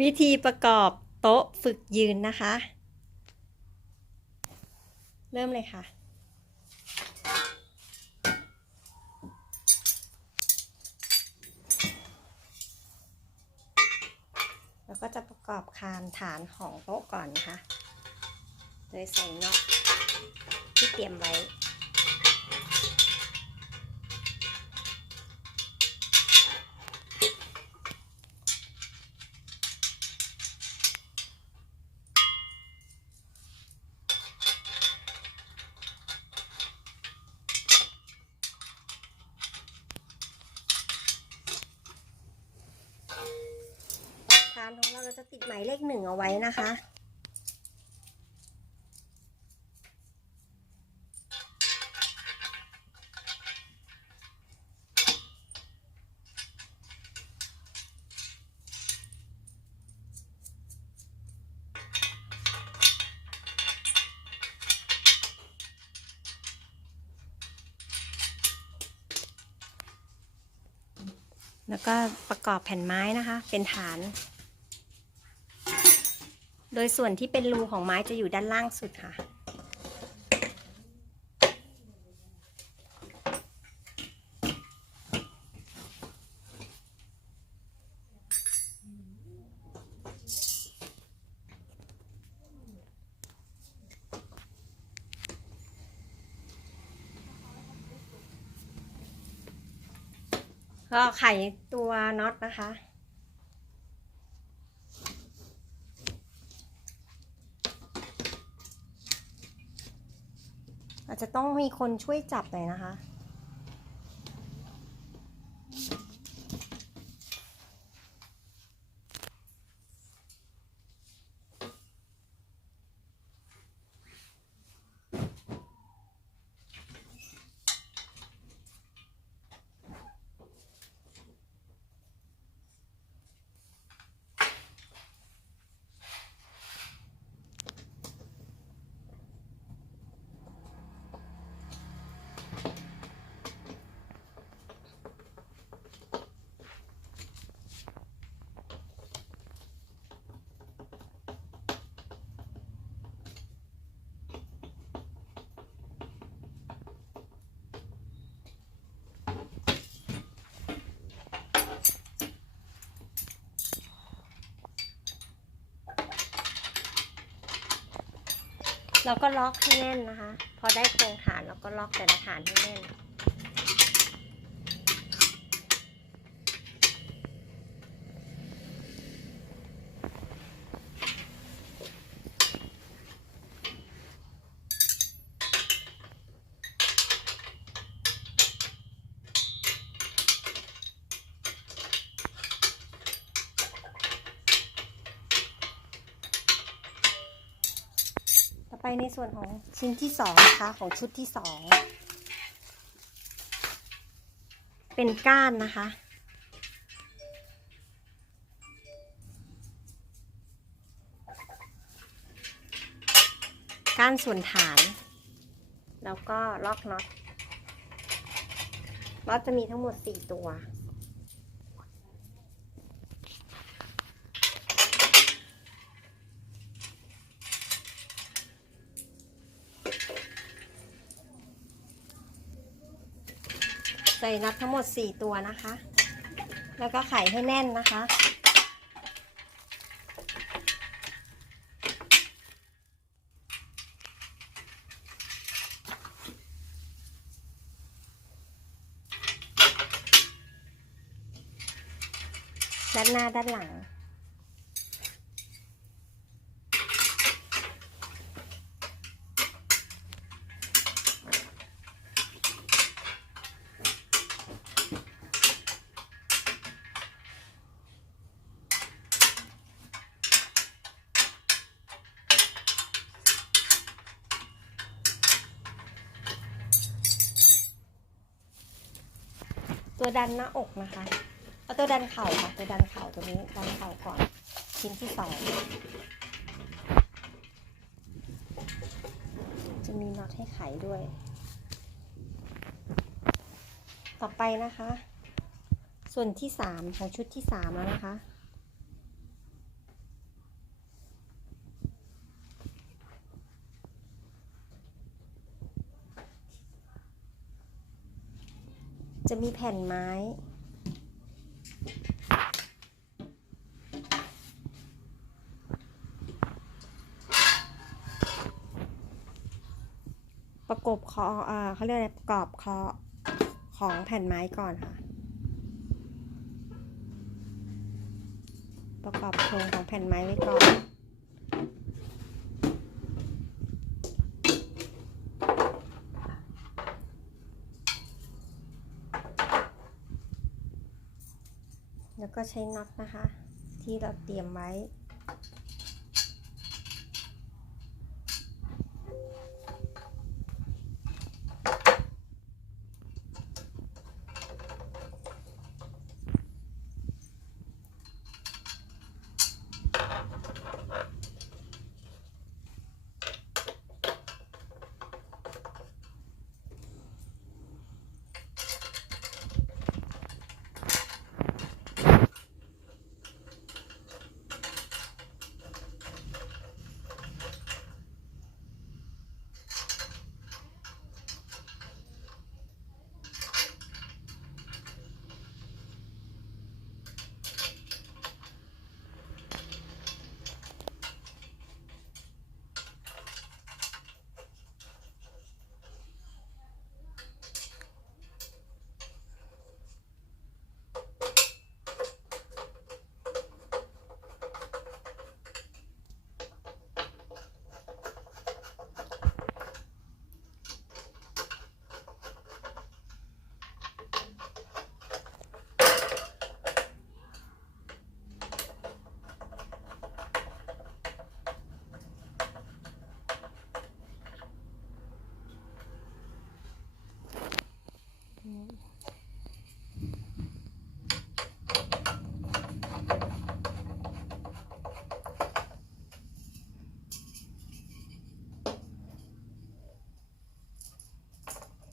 วิธีประกอบโต๊ะฝึกยืนนะคะ เริ่มเลยค่ะแล้วก็จะประกอบคานฐานของโต๊ะก่อนนะคะ โดยใส่น็อตที่เตรียมไว้านของเราเราจะติดหมายเลขหนึ่งเอาไว้นะคะ แล้วก็ประกอบแผ่นไม้นะคะ เป็นฐาน โดยส่วนที่เป็นรูของไม้จะอยู่ด้านล่างสุดค่ะ ก็ไขตัวน็อตนะคะ อาจจะต้องมีคนช่วยจับหน่อยนะคะ เราก็ล็อกให้แน่นนะคะ พอได้โครงฐานเราก็ล็อกแต่ละฐานให้แน่น ไปในส่วนของชิ้นที่สองนะคะของชุดที่สองเป็นก้านนะคะ ก้านส่วนฐาน แล้วก็ล็อกน็อตน็อตจะมีทั้งหมด 4 ตัว ใส่นัดทั้งหมด 4 ตัวนะคะ แล้วก็ไขให้แน่นนะคะ ด้านหน้าด้านหลัง ตัวดันหน้าอกนะคะ เอาตัวดันเข่าค่ะ ตัวดันเข่าตัวนี้ดันเข่าก่อน ชิ้นที่สองจะมีน็อตให้ไขด้วย ต่อไปนะคะ ส่วนที่สามของชุดที่สามแล้วนะคะ จะมีแผ่นไม้ ประกบคอเอ่อเขาเรียกอะไรประกอบคอของแผ่นไม้ก่อนค่ะ ประกอบโครงของแผ่นไม้ไว้ก่อน ก็ใช้น็อตนะคะ ที่เราเตรียมไว้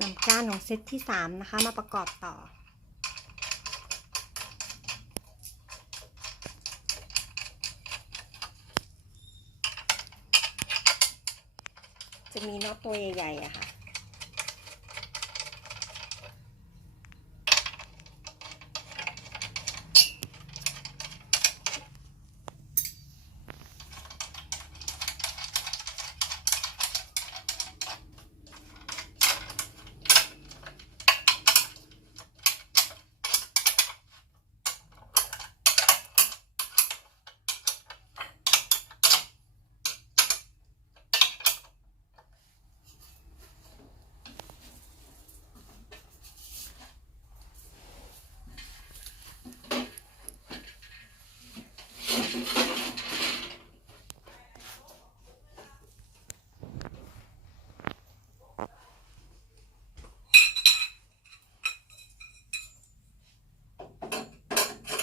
นำก้านของเซตที่ 3 นะคะ มาประกอบต่อ จะมีน็อตตัวใหญ่ๆอะค่ะ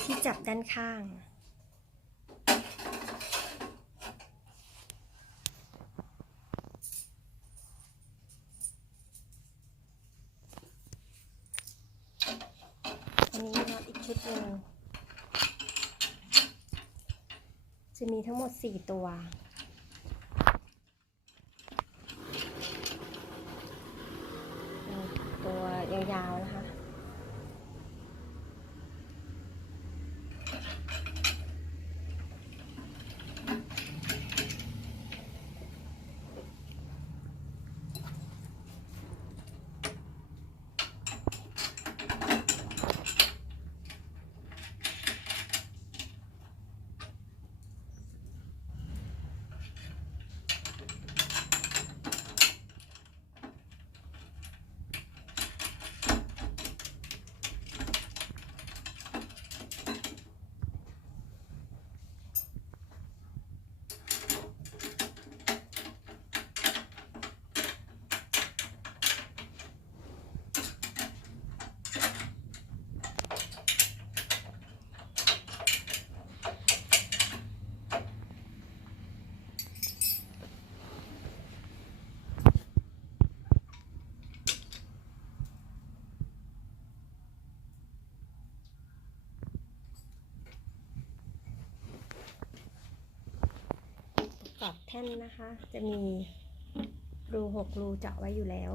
ที่จับด้านข้าง อันนี้น็อตอีกชุดหนึ่งจะมีทั้งหมด 4 ตัวตัวยาวๆนะคะ รอบแท่นนะคะ จะมีรูหกรูเจาะไว้อยู่แล้ว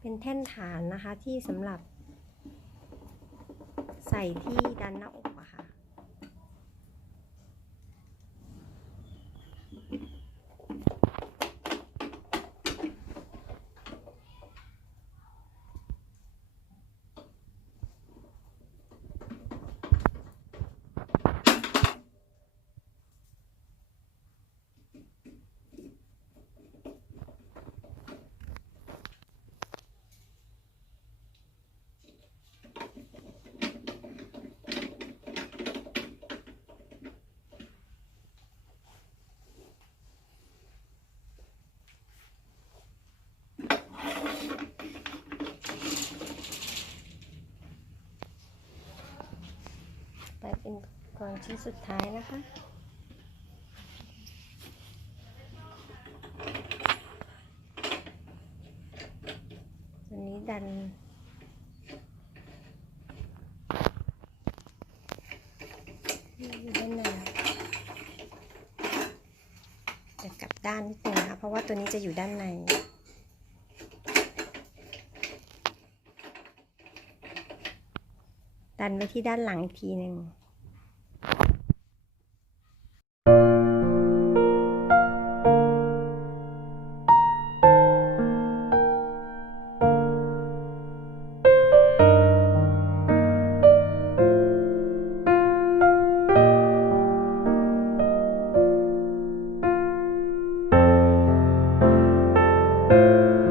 เป็นแท่นฐานนะคะที่สำหรับใส่ที่ดันหน้าอก เป็นกล่องชิ้นสุดท้ายนะคะ ตัวนี้ดันอยู่ด้านในเดี๋ยวกลับด้านนิดนึงนะคะเพราะว่าตัวนี้จะอยู่ด้านในดันไว้ที่ด้านหลังอีกทีหนึ่ง Música